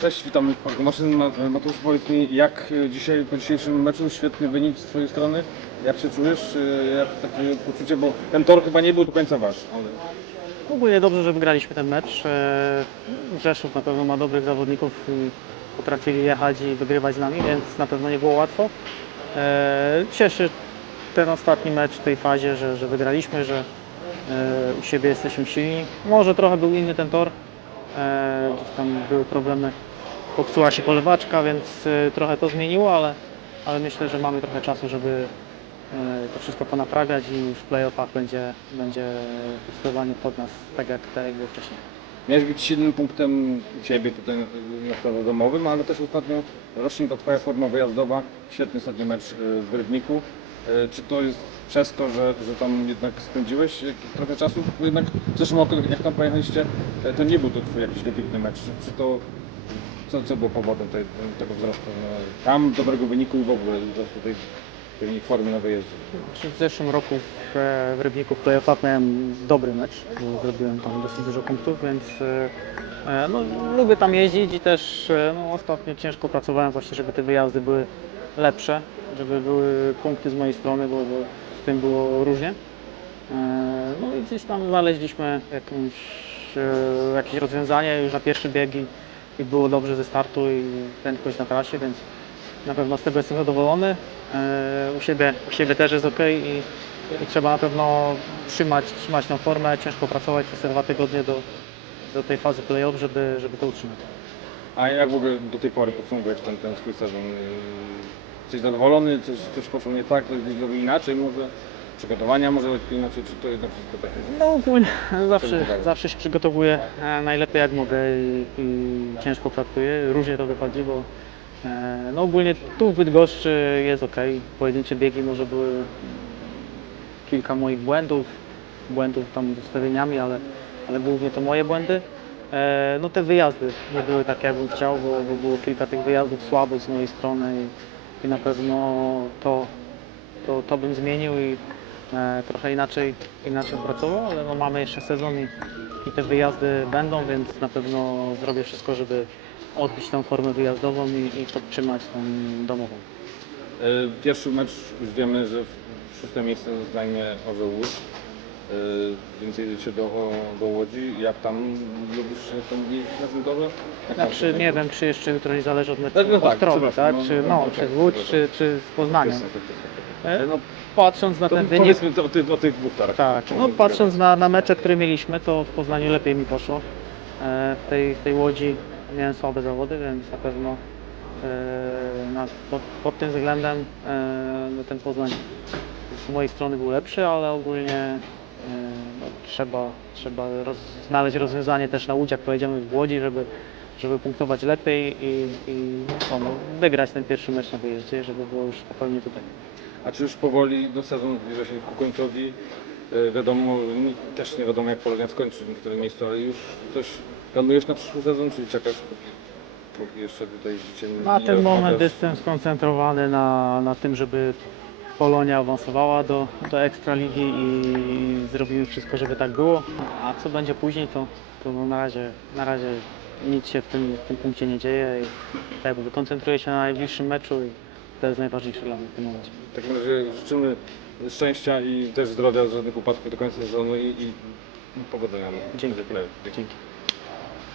Cześć, witamy Maszyn. Ma- Mateusz, mi, jak dzisiaj po dzisiejszym meczu, świetny wynik z Twojej strony. Jak się czujesz? Jak takie poczucie, bo ten tor chyba nie był do końca wasz. Ale... Ogólnie dobrze, że wygraliśmy ten mecz. E, Rzeszów na pewno ma dobrych zawodników i potrafili jechać i wygrywać z nami, więc na pewno nie było łatwo. E, Cieszy ten ostatni mecz w tej fazie, że, że wygraliśmy, że e, u siebie jesteśmy silni. Może trochę był inny ten tor. E, Gdzieś tam były problemy. Popsuła się polewaczka, więc e, trochę to zmieniło, ale, ale myślę, że mamy trochę czasu, żeby e, to wszystko ponaprawiać i w playoffach będzie, będzie zdecydowanie pod nas, tak jak, tak jak było wcześniej. Miałeś być silnym punktem u Ciebie tutaj na domowym, ale też ostatnio rośnie ta Twoja forma wyjazdowa. Świetny ostatni mecz w Rybniku. E, Czy to jest przez to, że, że tam jednak spędziłeś e, trochę czasu? Bo jednak w zeszłym roku, jak tam pojechaliście, e, to nie był to Twój jakiś wybitny mecz. Czy, czy to, co, co było powodem tej, tego wzrostu? No, tam dobrego wyniku i w ogóle wzrostu tej, tej formy na wyjeździe? Znaczy, W zeszłym roku w, w Rybniku w playoffach miałem dobry mecz, bo zrobiłem tam dosyć dużo punktów, więc e, no, lubię tam jeździć i też e, no, ostatnio ciężko pracowałem właśnie, żeby te wyjazdy były lepsze, żeby były punkty z mojej strony, bo, bo z tym było różnie. E, No i gdzieś tam znaleźliśmy jakąś, e, jakieś rozwiązanie już na pierwszy bieg i, i było dobrze ze startu i prędkość na trasie, więc na pewno z tego jestem zadowolony. E, U siebie, u siebie też jest ok i, i trzeba na pewno trzymać, trzymać tą formę, ciężko pracować przez te dwa tygodnie do, do tej fazy play-off, żeby, żeby to utrzymać. A jak w ogóle do tej pory podsumowujesz ten, ten swój sezon? Yy, Jesteś zadowolony? Coś, coś poszło nie tak? Coś zrobił inaczej może? Przygotowania może lepiej inaczej? Czy to jednak wszystko tak jest? No ogólnie zawsze, zawsze się przygotowuję e, najlepiej jak mogę i, i ciężko pracuję. Różnie to wychodzi, bo e, no ogólnie tu w Bydgoszczy jest ok. Pojedyncze biegi może były kilka moich błędów, błędów tam z ustawieniami, ale, ale głównie to moje błędy. E, no te wyjazdy nie były takie jakbym chciał, bo, bo było kilka tych wyjazdów słabych z mojej strony i, i na pewno to, to, to bym zmienił i e, trochę inaczej, inaczej pracował, ale no mamy jeszcze sezon i, i te wyjazdy będą, więc na pewno zrobię wszystko, żeby odbić tą formę wyjazdową i, i podtrzymać tą domową. Yy, Pierwszy mecz już wiemy, że szóste miejsce zajmie Orzeł Łódź. Yy, Więc jedziecie do, do Łodzi. Jak tam lubisz tam jeździć na? Jak tam Znaczy nie wiem, czy jeszcze jutro nie zależy od meczu No, no tak, tak? no, Czy, no, no, okej, czy z Łódź, czy, czy z Poznania. Tak, tak, tak. E, No, Patrząc na to ten wynik, powiedzmy o tych, o tych dwóch torach. tak, no patrząc na, na mecze, które mieliśmy, to w Poznaniu lepiej mi poszło. E, W tej, w tej Łodzi miałem słabe zawody, więc na pewno e, pod, pod tym względem no, ten Poznań z mojej strony był lepszy, ale ogólnie no, trzeba, trzeba roz, znaleźć rozwiązanie też na jak pojedziemy w Łodzi, żeby, żeby punktować lepiej i, i no, no, wygrać ten pierwszy mecz na wyjeździe, żeby było już spokojnie tutaj. A czy już powoli do sezonu zbliża się ku końcowi? E, Wiadomo, też nie wiadomo jak Polonia skończy w niektórym miejscu, ale już coś planujesz na przyszły sezon, czy czekasz póki, jeszcze tutaj życie Na ten moment jestem skoncentrowany na, na tym, żeby Polonia awansowała do, do Ekstraligi i zrobimy wszystko, żeby tak było. A co będzie później, to, to no na, razie, na razie nic się w tym, w tym punkcie nie dzieje i tak jakby koncentruję się na najbliższym meczu i to jest najważniejsze dla mnie w tym momencie. W takim razie życzymy szczęścia i też zdrowia, żadnych upadków do końca sezonu i, i powodzenia. Dzięki. Dzięki. Dzięki.